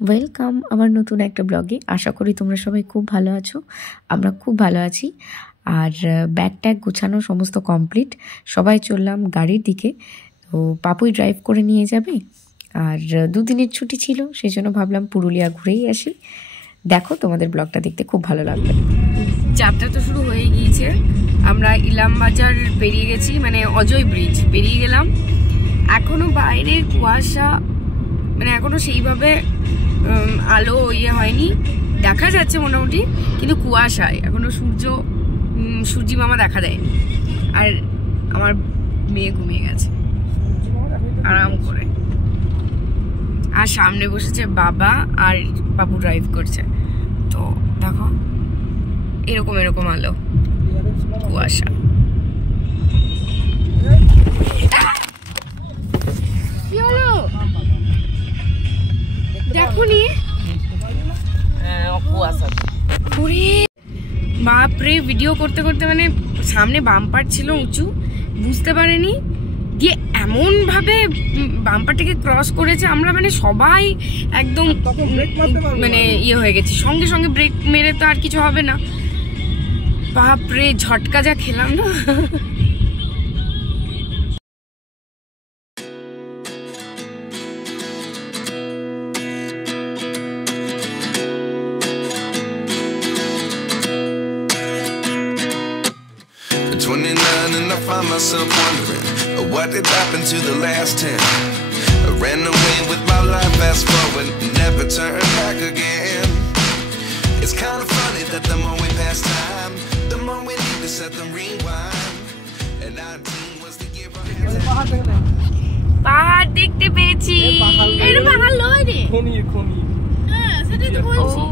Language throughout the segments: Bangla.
ওয়েলকাম আমার নতুন একটা ব্লগে। আশা করি তোমরা সবাই খুব ভালো আছো, আমরা খুব ভালো আছি। আর ব্যাগ ট্যাগ গোছানো সমস্ত কমপ্লিট, সবাই চললাম গাড়ির দিকে। তো পাপুই ড্রাইভ করে নিয়ে যাবে, আর দুদিনের ছুটি ছিল, সেই জন্য ভাবলাম পুরুলিয়া ঘুরেই আসি। দেখো, তোমাদের ব্লগটা দেখতে খুব ভালো লাগবে। যাত্রা তো শুরু হয়ে গিয়েছে, আমরা ইলামবাজার পেরিয়ে গেছি, মানে অজয় ব্রিজ পেরিয়ে গেলাম। এখনো বাইরে কুয়াশা, মানে এখনো সেইভাবে আলো হয়নি, দেখা যাচ্ছে মোটামুটি, কিন্তু কুয়াশায় এখনো সূর্যি মামা দেখা দেয়নি। আর আমার মেয়ে ঘুমিয়ে গেছে আরাম করে, আর সামনে বসেছে বাবা, আর বাবু ড্রাইভ করছে। তো দেখো এরকম এরকম আলো, কুয়াশা। কি হলো দেখুনি? বাপরে, ভিডিও করতে করতে মানে সামনে বাম্পার ছিল উঁচু, বুঝতে পারেনি, দিয়ে এমন ভাবে বাম্পারটাকে ক্রস করেছে, আমরা মানে সবাই একদম মানে হয়ে গেছি, সঙ্গে সঙ্গে ব্রেক মেরে তো আর কিছু হবে না। বাপরে, ঝটকা যা খেলাম না। And I find myself wondering what did happen to the last 10. I ran away with my life, fast forward, never turn back again. It's kind of funny that the more we pass time, the more we need to set them rewind. And 19 was the year I had. পাহাড় দেখতে পেয়েছি। এটা পাহাড় নয় রে, খনি। হ্যাঁ, সেটাই তো বলছি।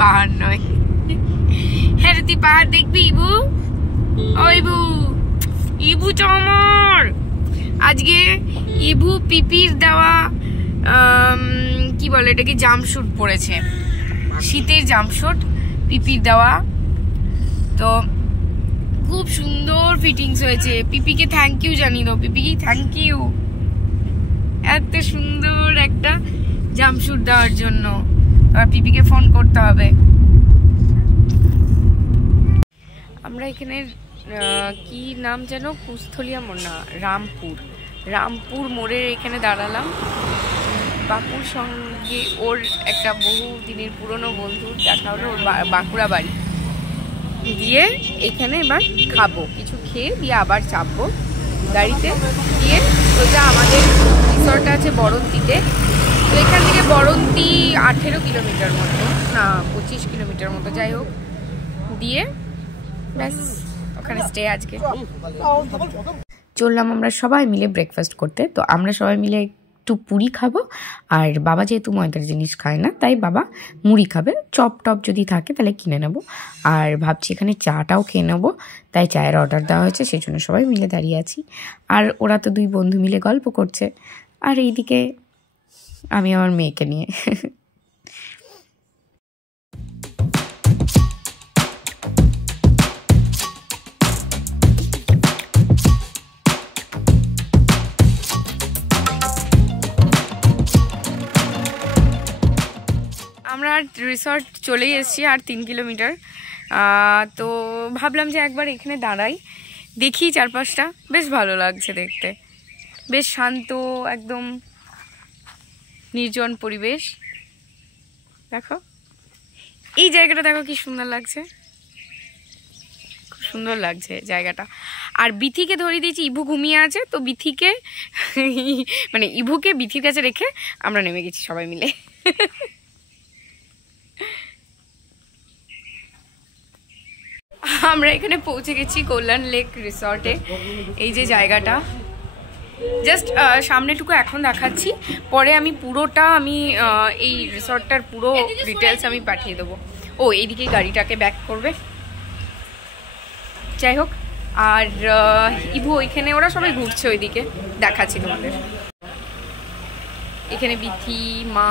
পাহাড় নয়। হ্যাঁ, তুই পাহাড় দেখবি ইবু? ইবু চমর আজকে ইবু পিপির দেওয়া কি বলে এটাকে, জাম্পস্যুট পরেছে, শীতের জাম্পস্যুট পিপির দেওয়া। তো খুব সুন্দর ফিটিংস হয়েছে। পিপিকে থ্যাংক ইউ জানি দাও, পিপিকে থ্যাংক ইউ এত সুন্দর একটা জাম্পস্যুট দেওয়ার জন্য। আর পিপিকে ফোন করতে হবে। আমরা এখানে কি নাম যেন, কুস্থলিয়া মোড় না, রামপুর মোড়ের এখানে দাঁড়ালাম। বাপুর সঙ্গে ওর একটা বহু দিনের পুরনো বন্ধুর দেখা হলো, ওর বাঁকুড়া বাড়ি। দিয়ে এখানে এবার খাবো, কিছু খেয়ে দিয়ে আবার চাপবো গাড়িতে, দিয়ে সোজা আমাদের রিসর্ট আছে বরন্তিতে। তো এখান থেকে বরন্তি 18 কিলোমিটার মতো, না 25 কিলোমিটার মতো, যাই হোক, দিয়ে ব্যাস ওখানে স্টে আজকে। চললাম আমরা সবাই মিলে ব্রেকফাস্ট করতে। তো আমরা সবাই মিলে একটু পুরি খাবো, আর বাবা যেহেতু ময়দার জিনিস খায় না, তাই বাবা মুড়ি খাবে। চপ টপ যদি থাকে তাহলে কিনে নেবো। আর ভাবছি এখানে চাটাও খেয়ে নেবো, তাই চায়ের অর্ডার দেওয়া হয়েছে, সেই জন্য সবাই মিলে দাঁড়িয়ে আছি। আর ওরা তো দুই বন্ধু মিলে গল্প করছে, আর এইদিকে আমি আমার মেয়েকে নিয়ে। আমরা রিসর্ট চলেই এসেছি, আর 3 কিলোমিটার। তো ভাবলাম যে একবার এখানে দাঁড়াই, দেখি চারপাশটা, বেশ ভালো লাগছে দেখতে, বেশ শান্ত, একদম নির্জন পরিবেশ। দেখো এই জায়গাটা, দেখো কি সুন্দর লাগছে, খুব সুন্দর লাগছে জায়গাটা। আর বিথিকে ধরিয়ে দিয়েছি, ইভু ঘুমিয়ে আছে, তো বিথিকে মানে ইভুকে বিথির কাছে রেখে আমরা নেমে গেছি সবাই মিলে। আমরা এখানে পৌঁছে গেছি কল্যাণ লেক রিসর্টে। এই যে জায়গাটা, জাস্ট সামনেটুকু এখন দেখাচ্ছি, পরে আমি পুরোটা এই রিসর্টটার পুরো ডিটেলস আমি পাঠিয়ে দেবো। ও এইদিকে গাড়িটাকে ব্যাক করবে, যাই হোক। আর ইভু ওইখানে, ওরা সবাই ঘুরছে ওইদিকে, দেখাচ্ছি তোমাদের। এখানে বিথি, মা,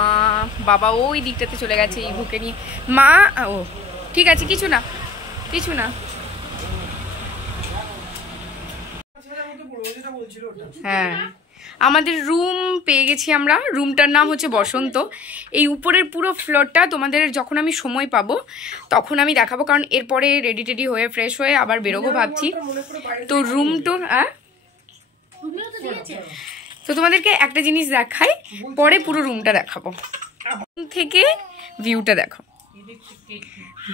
বাবা ওই দিকটাতে চলে গেছে ইভুকে নিয়ে। মা, ও ঠিক আছে, কিছু না। হ্যাঁ, আমাদের রুম পেয়ে গেছি আমরা। রুমটার নাম হচ্ছে বসন্ত। এই উপরের পুরো ফ্লোরটা তোমাদের যখন আমি সময় পাবো তখন আমি দেখাবো, কারণ এরপরে রেডি টেডি হয়ে ফ্রেশ হয়ে আবার বেরোবো ভাবছি। তো রুম টুর তো তোমাদেরকে একটা জিনিস দেখাই, পরে পুরো রুমটা দেখাবো। থেকে ভিউটা দেখো,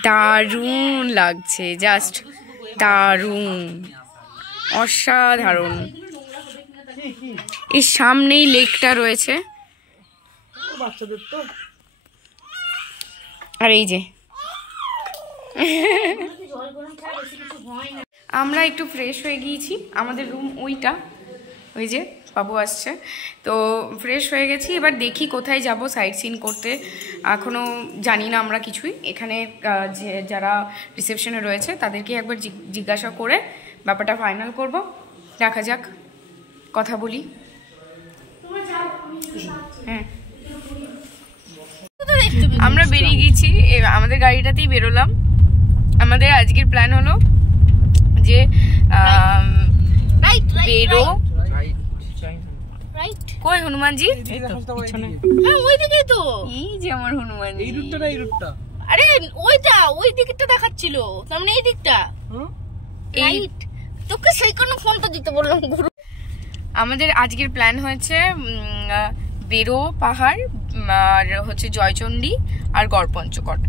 দারুণ লাগছে, জাস্ট দারুণ, অসাধারণ। এই সামনেই লেকটা রয়েছে, আর এই যে আমরা একটু ফ্রেশ হয়ে গিয়েছি। আমাদের রুম ওইটা, ওই যে বাবু আসছে, তো ফ্রেশ হয়ে গেছি। এবার দেখি কোথায় যাব সাইট সিন করতে, এখনও জানি না আমরা কিছুই। এখানে যারা রিসেপশনে রয়েছে তাদেরকে একবার জিজ্ঞাসা করে ব্যাপারটা ফাইনাল করব। দেখা যাক, কথা বলি। হ্যাঁ, আমরা বেরিয়ে গেছি, আমাদের গাড়িটাতেই বেরোলাম। আমাদের আজকের প্ল্যান হলো যে বেরো। কই হনুমানজি? হ্যাঁ ওইদিকেই তো, এই যে আমার হনুমান। এই রুটটা না, এই রুটটা, আরে ওইটা ওই দিকটা দেখাচ্ছিল, তার মানে এই দিকটা রাইট। তোকে সেই কোন ফোনটা দিতে বললাম গুরু। আমাদের আজকের প্ল্যান হয়েছে বেরো পাহাড়, আর হচ্ছে জয়চণ্ডী আর গড়পঞ্চকোট।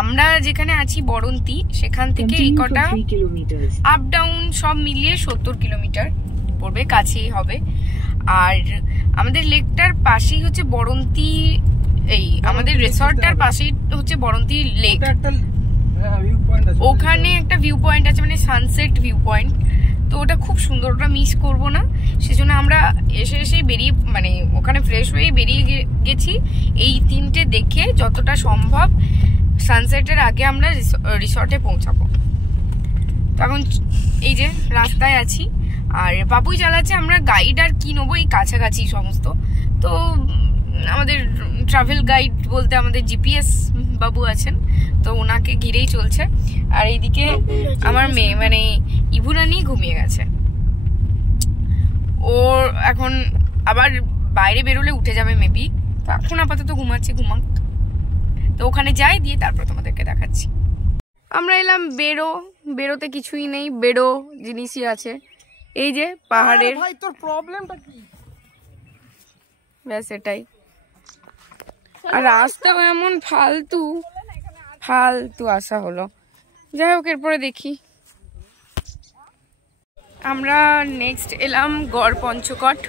আমরা যেখানে আছি বরন্তি, সেখান থেকে এই কটা আপ ডাউন সব মিলিয়ে 70 কিলোমিটার পড়বে, কাছেই হবে। আর আমাদের লেকটার পাশেই হচ্ছে বরন্তি, এই আমাদের রিসর্টটার পাশেই হচ্ছে বরন্তি লেক। ওখানে একটা ভিউ পয়েন্ট আছে, মানে সানসেট ভিউ পয়েন্ট, তো ওটা খুব সুন্দর, ওটা মিস করবো না। সেজন্য আমরা এসেই বেরিয়ে, মানে ওখানে ফ্রেশ হয়ে বেরিয়ে গেছি এই তিনটে দেখে যতটা সম্ভব সানসেটের আগে আমরা রিসর্টে পৌঁছাবো। তখন এই যে রাস্তায় আছি, আর বাবুই চালাচ্ছে। আমরা গাইড আর কি নেবো, এই কাছাকাছি সমস্ত। তো আমাদের ট্রাভেল গাইড বলতে আমাদের জিপিএস বাবু আছেন, তো ওনাকে ঘিরেই চলছে। আর এইদিকে আমার মেয়ে, মানে ইভুরানি ঘুমিয়ে গেছে। ওর এখন আবার বাইরে বেরোলে উঠে যাবে মেবি, তো এখন আপাতত ঘুমাচ্ছে, ঘুমাক। তো ওখানে যাই, দিয়ে তারপর তোমাদেরকে দেখাচ্ছি। আমরা এলাম বেরোতে কিছুই নেই, বেরো জিনিসই আছে। এই যে পাহাড়ের, ভাই তোর প্রবলেমটা কি? ব্যাস এটাই। আর রাস্তাও এমন ফালতু আসা হলো। যাই হোক, এরপরে দেখি। আমরা নেক্সট এলাম গড়পঞ্চকোট,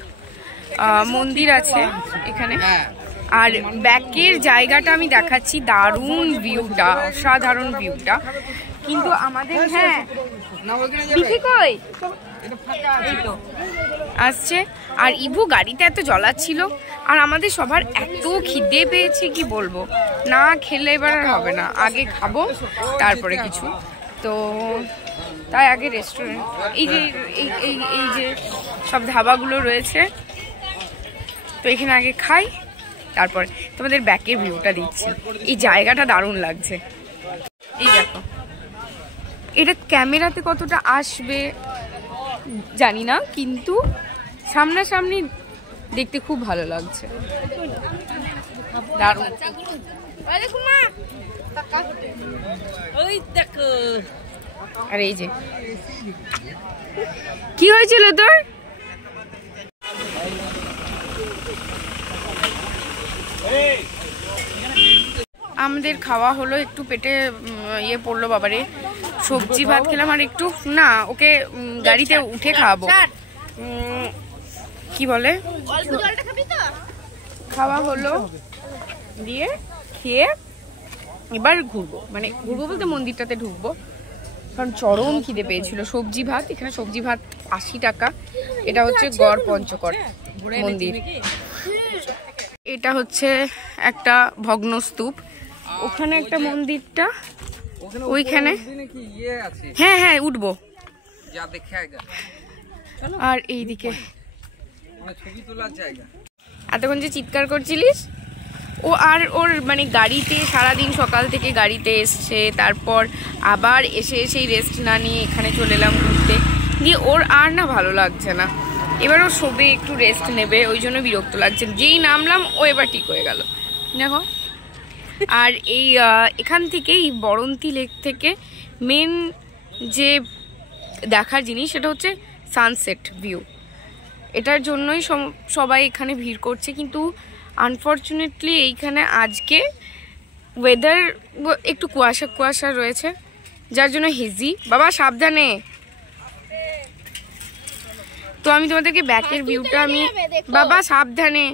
মন্দির আছে এখানে। আর ব্যাকের জায়গাটা আমি দেখাচ্ছি, দারুণ ভিউটা, অসাধারণ ভিউটা। কিন্তু আমাদের কই এই তো আসছে। আর ইভু গাড়িতে এত জ্বলাচ্ছিল, আর আমাদের সবার এত খিদে পেয়েছে কি বলবো, না খেলে এবার আর হবে না। আগে খাবো তারপরে কিছু, তো তাই আগে রেস্টুরেন্ট, এই যে সব ধাবাগুলো রয়েছে, তো এখানে আগে খাই, তারপর তোমাদের ব্যাকের ভিউটা দিচ্ছি। এই জায়গাটা দারুণ লাগছে। এই দেখো, এটা ক্যামেরাতে কতটা আসবে জানি না, কিন্তু সামনাসামনি দেখতে খুব ভালো লাগছে, দারুণ। আর এই যে কি হয়েছিল তোর? আমাদের খাওয়া হলো, একটু পেটে ইয়ে পড়লো বাবারে, সবজি ভাত খেলাম। আর একটু না, ওকে গাড়িতে উঠে খাওয়াবো, কি বলে, খাওয়া হলো, দিয়ে খেয়ে এবার ঘুরবো, মানে ঘুরবো বলতে মন্দিরটাতে ঢুকবো, কারণ চরম খিদে পেয়েছিল। সবজি ভাত, এখানে সবজি ভাত 80 টাকা। এটা হচ্ছে গড়পঞ্চকোট মন্দির। এটা হচ্ছে একটা ভগ্ন স্তূপ, ওখানে একটা মন্দিরটা, ওইখানে। হ্যাঁ উঠবো। আর এইদিকে এতক্ষণ যে চিৎকার করছিলিস, ও আর ওর মানে গাড়িতে সারাদিন সকাল থেকে গাড়িতে এসছে, তারপর আবার এসে রেস্ট না নিয়ে এখানে চলে এলাম ঘুরতে, দিয়ে ওর আর না ভালো লাগছে না। এবারও শোবে, একটু রেস্ট নেবে, ওই জন্য বিরক্ত লাগছে। যেই নামলাম ও এবার ঠিক হয়ে গেল দেখো। আর এই এখান থেকে এই বরন্তী লেক থেকে মেন যে দেখার জিনিস সেটা হচ্ছে সানসেট ভিউ। এটার জন্যই সবাই এখানে ভিড় করছে, কিন্তু আনফর্চুনেটলি এইখানে আজকে ওয়েদার একটু কুয়াশা কুয়াশা রয়েছে, যার জন্য হেজি। বাবা সাবধানে। তো আমি তোমাদেরকে ব্যাকের ভিউটা বাবা সাবধানে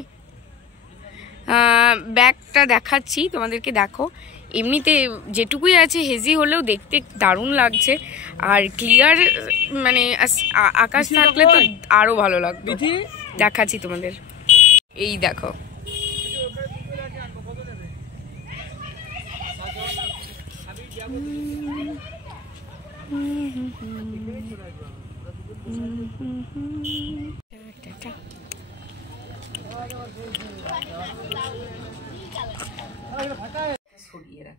ব্যাকটা দেখাচ্ছি তোমাদেরকে। দেখো এমনিতে যেটুকুই আছে হেজি হলেও দেখতে দারুণ লাগছে, আর ক্লিয়ার মানে আকাশ থাকলে তো আরো ভালো লাগবে। দেখাচ্ছি তোমাদের, এই দেখো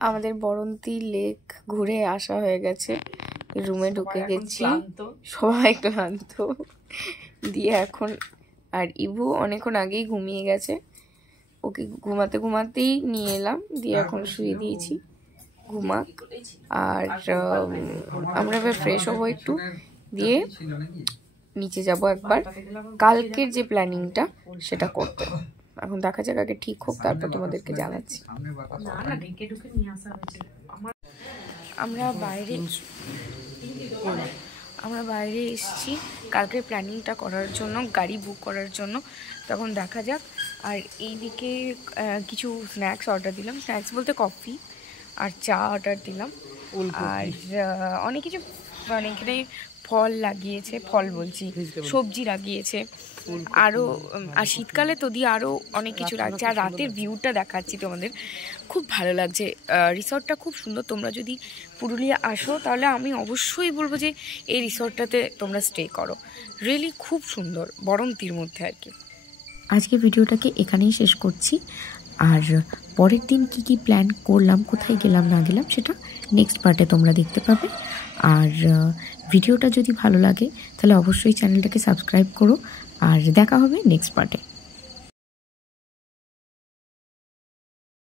আমাদের বরন্তী লেক ঘুরে আসা হয়ে গেছে, রুমে ঢুকে গেছি, সবাই ক্লান্ত দিয়ে এখন। আর ইবু অনেকক্ষণ আগেই ঘুমিয়ে গেছে, ওকে ঘুমাতে ঘুমাতেই নিয়ে এলাম, দিয়ে এখন শুয়ে দিয়েছি ঘুমাক। আর আমরা এবার ফ্রেশ হবো একটু, দিয়ে নিচে যাব একবার কালকের যে প্ল্যানিংটা সেটা করতে। এখন দেখা যাক, আগে ঠিক হোক তারপর তোমাদেরকে জানাচ্ছি। আমরা বাইরে এসেছি কালকের প্ল্যানিংটা করার জন্য, গাড়ি বুক করার জন্য। তখন দেখা যাক। আর এইদিকে কিছু স্ন্যাক্স অর্ডার দিলাম, স্ন্যাক্স বলতে কফি আর চা অর্ডার দিলাম। আর অনেক কিছু মানে এখানে ফল লাগিয়েছে, ফল বলছি সবজি লাগিয়েছে আরও। আর শীতকালে তো দিয়ে আরও অনেক কিছু লাগছে। আর রাতের ভিউটা দেখাচ্ছি তোমাদের, খুব ভালো লাগছে। রিসর্টটা খুব সুন্দর, তোমরা যদি পুরুলিয়া আসো তাহলে আমি অবশ্যই বলবো যে এই রিসর্টটাতে তোমরা স্টে করো, রিয়েলি খুব সুন্দর, বরন্তীর মধ্যে আর কি। আজকে ভিডিওটাকে এখানেই শেষ করছি। আর পরের দিন কি কি প্ল্যান করলাম, কোথায় গেলাম না গেলাম, সেটা নেক্সট পার্টে তোমরা দেখতে পাবে। আর ভিডিওটা যদি ভালো লাগে তাহলে অবশ্যই চ্যানেলটাকে সাবস্ক্রাইব করো, আর দেখা হবে নেক্সট পার্টে।